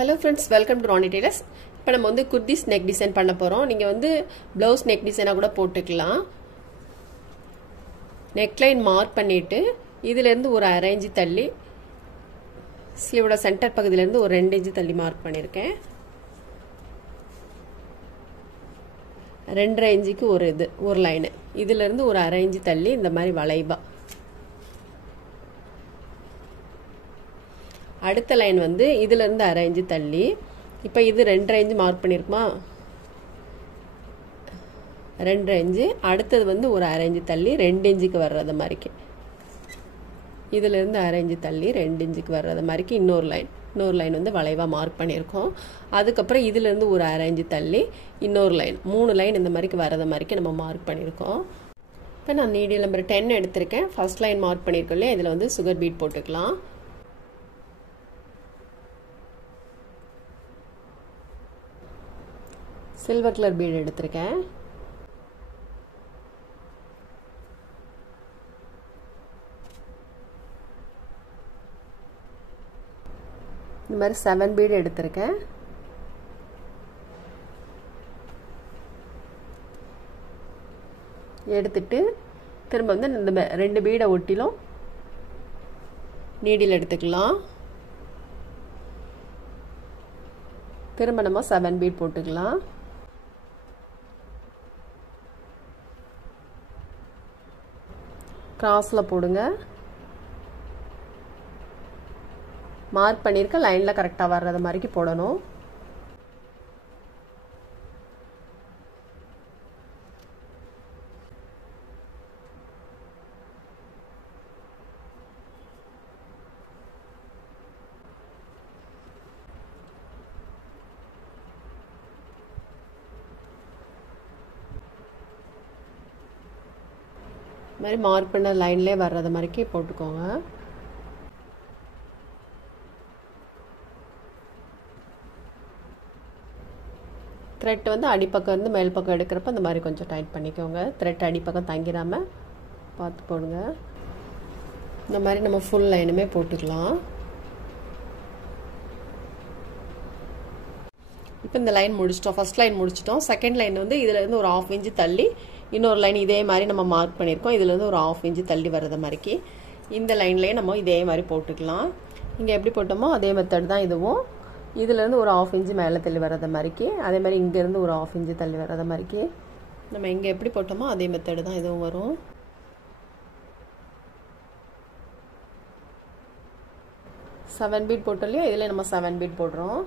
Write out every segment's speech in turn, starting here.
Hello friends, welcome to Ronnie Tailors. இப்போ நம்ம வந்து குர்திஸ் neck design பண்ண போறோம். நீங்க வந்து blouse neck design கூட போட்டுக்கலாம். neckline மார்க் பண்ணிட்டு இதில இருந்து ஒரு 1/2 இன்ச் தள்ளி ஸ்லீவோட சென்டர் பகுதியில இருந்து ஒரு 2 இன்ச் தள்ளி மார்க் பண்ணிருக்கேன். 2.5 இன்ச்சுக்கு ஒரு லைன். இதில இருந்து ஒரு 1/2 இன்ச் தள்ளி இந்த மாதிரி வளைவா. அடுத்த லைன் வந்து இதில இருந்து 1/2 இன்ச் தள்ளி இப்போ இது 2.5 இன்ச் மார்க் பண்ணிருக்குமா 2.5 இன்ச் அடுத்து வந்து ஒரு 1/2 இன்ச் தள்ளி 2 இன்ச்சுக்கு வர்றது மாதிரிக்கு இதில இருந்து 1/2 இன்ச் தள்ளி 2 இன்ச்சுக்கு வர்றது மாதிரிக்கு இன்னொரு லைன் வந்து வளைவா மார்க் பண்ணிருக்கோம். அதுக்கு அப்புறம் இதில இருந்து ஒரு 1/2 இன்ச் தள்ளி இன்னொரு லைன் 3 லைன் இந்த மாதிரிக்கு வர்றது மாதிரிக்கு நம்ம மார்க் பண்ணிருக்கோம். இப்போ நான் நீடில் நம்பர் 10 எடுத்துர்க்கேன். ஃபர்ஸ்ட் லைன் மார்க் பண்ணிருக்கோம்ல இதில வந்து சுகர் பீட் போட்டுக்கலாம். சில்வர் கலர் பீட் எடுத்துர்க்கேன். இந்த மாதிரி 7 பீட் எடுத்துர்க்கேன். எடுத்துட்டு திரும்ப வந்து இந்த 2 பீடை ஒட்டிலும் நீடில் எடுத்துக்கலாம். திரும்ப நம்ம 7 பீட் போட்டுக்கலாம். கிராஸ்ல போடுங்க. மார்க் பண்ணிருக்க லைன்ல கரெக்ட்டா வர்றது மாதிரிக்கு போடணும். மாதிரி மார்க் பண்ண லைன்லயே வர்றது மாதிரிக்கு போட்டுக்கோங்க. த்ரெட் வந்து அடிப்பக்கம் இருந்து மேல் பக்கம் எடுக்கிறப்ப இந்த மாதிரி கொஞ்சம் டைட் பண்ணிக்கோங்க. த்ரெட் அடிப்பக்கம் தங்கிராம பார்த்து போடுங்க. இந்த மாதிரி நம்ம ஃபுல் லைனுமே போட்டுக்கலாம். இப்போ இந்த லைன் முடிச்சிட்டோம். ஃபர்ஸ்ட் லைன் முடிச்சிட்டோம். செகண்ட் லைன் வந்து இதில இருந்து ஒரு 1/2 இன்ச் தள்ளி இன்னொரு லைன் இதே மாதிரி நம்ம மார்க் பண்ணிருக்கோம். இதில இருந்து ஒரு 1/2 இன்ச் தள்ளி வர்றது மாதிரிக்கு இந்த லைன்லயே நம்ம இதே மாதிரி போட்டுக்கலாம். இங்க எப்படி போட்டோமோ அதே மெத்தட் தான் இதுவும். இதில இருந்து ஒரு 1/2 இன்ச் மேலே தள்ளி வர்றது மாதிரிக்கு அதே மாதிரி இங்க இருந்து ஒரு 1/2 இன்ச் தள்ளி வர்றது மாதிரிக்கு நம்ம இங்க எப்படி போட்டோமோ அதே மெத்தட் தான் இதுவும் வரும். செவன் பீட் போட்டோம்லையா இதில் நம்ம 7 பீட் போடுறோம்.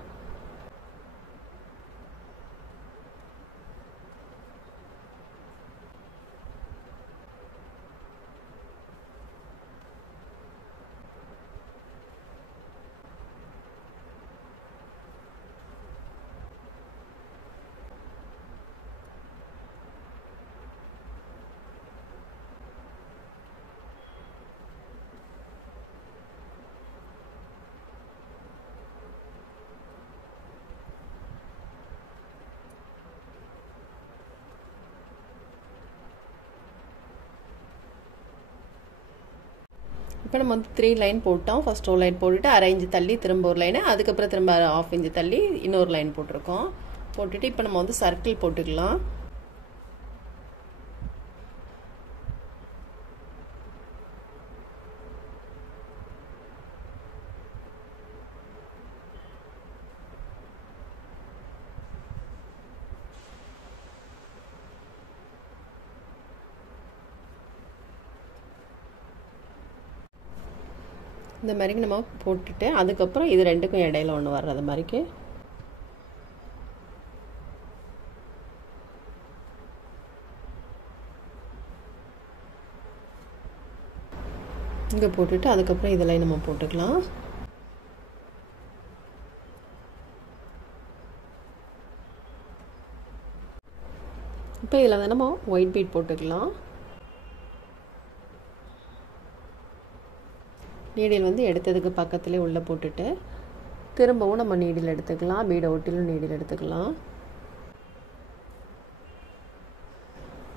இப்போ நம்ம வந்து 3 லைன் போட்டோம். ஃபர்ஸ்ட் ஒரு லைன் போட்டுட்டு 1/2 இன்ச் தள்ளி திரும்ப ஒரு லைன் அதுக்கப்புறம் திரும்ப 1/2 இன்ச் தள்ளி இன்னொரு லைன் போட்டிருக்கோம். போட்டுட்டு இப்போ நம்ம வந்து சர்க்கிள் போட்டுக்கலாம். இந்த மாதிரி நம்ம போட்டுட்டு அதுக்கப்புறம் இது ரெண்டுக்கும் இடையில ஒன்று வர்றது மாதிரிக்கு இங்கே போட்டுட்டு அதுக்கப்புறம் இதில் நம்ம போட்டுக்கலாம். இப்போ இதில் வந்து நம்ம ஒயிட் பீட் போட்டுக்கலாம். நீடில் வந்து எடுத்ததுக்கு பக்கத்திலே உள்ளே போட்டுட்டு திரும்பவும் நம்ம நீடில் எடுத்துக்கலாம். பீடை ஒட்டிலும் நீடில் எடுத்துக்கலாம்.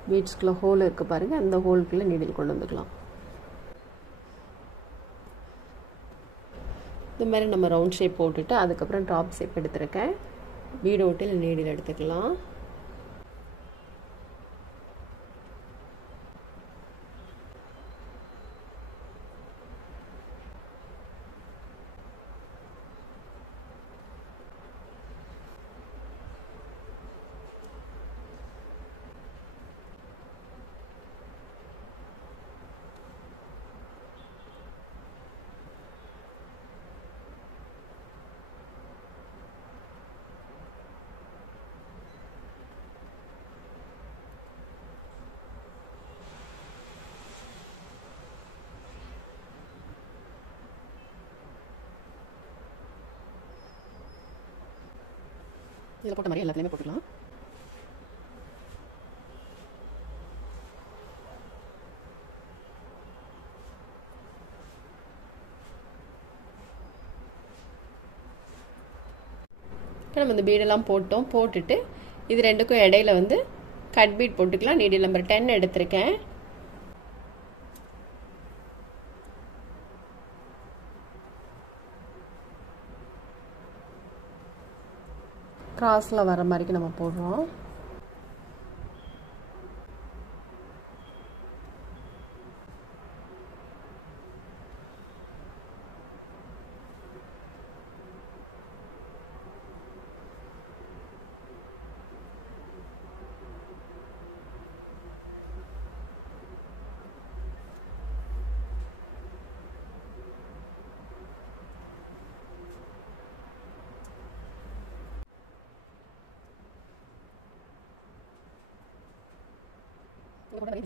பீட்ஸ்குள்ளே ஹோல் இருக்குது பாருங்கள், அந்த ஹோலுக்குள்ளே நீடில் கொண்டு வந்துக்கலாம். இந்த மாதிரி நம்ம ரவுண்ட் ஷேப் போட்டுட்டு அதுக்கப்புறம் டாப் ஷேப் எடுத்துருக்கேன். பீடு ஒட்டி நீடில் எடுத்துக்கலாம். இதில் போட்ட மாதிரி எல்லாத்துலேயுமே போட்டுக்கலாம். நம்ம இந்த பீடெல்லாம் போட்டுட்டு இது ரெண்டுக்கும் இடையில வந்து கட் பீட் போட்டுக்கலாம். நீடில் நம்பர் 10 எடுத்திருக்கேன். கிராஸில் வர மாதிரிக்கு நம்ம போடுறோம்.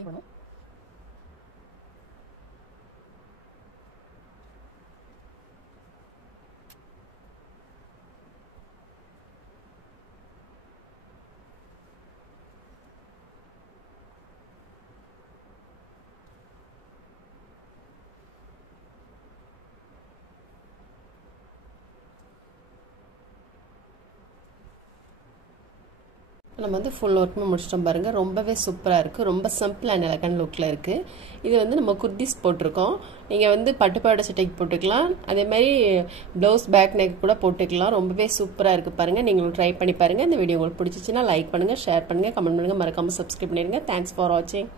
பண்ணணும். நம்ம வந்து ஃபுல் ஒர்க்குமே முடிச்சிட்டோம் பாருங்க. ரொம்பவே சூப்பராக இருக்குது. ரொம்ப சிம்பிள் அண்ட் எலகண்ட் லுக்கில் இருக்குது. இது வந்து நம்ம குர்திஸ் போட்டிருக்கோம். நீங்கள் வந்து பட்டுப்பாவாடை சட்டைக்கு போட்டுக்கலாம். அதே மாதிரி ப்ளவுஸ் பேக் நெக் கூட போட்டுக்கலாம். ரொம்பவே சூப்பராக இருக்குது பாருங்கள். நீங்களும் ட்ரை பண்ணி பாருங்கள். இந்த வீடியோ உங்களுக்கு பிடிச்சிச்சின்னா லைக் பண்ணுங்கள், ஷேர் பண்ணுங்கள், கமெண்ட் பண்ணுங்கள், மறக்காமல் சப்ஸ்கிரைப் பண்ணிடுங்க. தேங்க்ஸ் ஃபார் வாட்சிங்.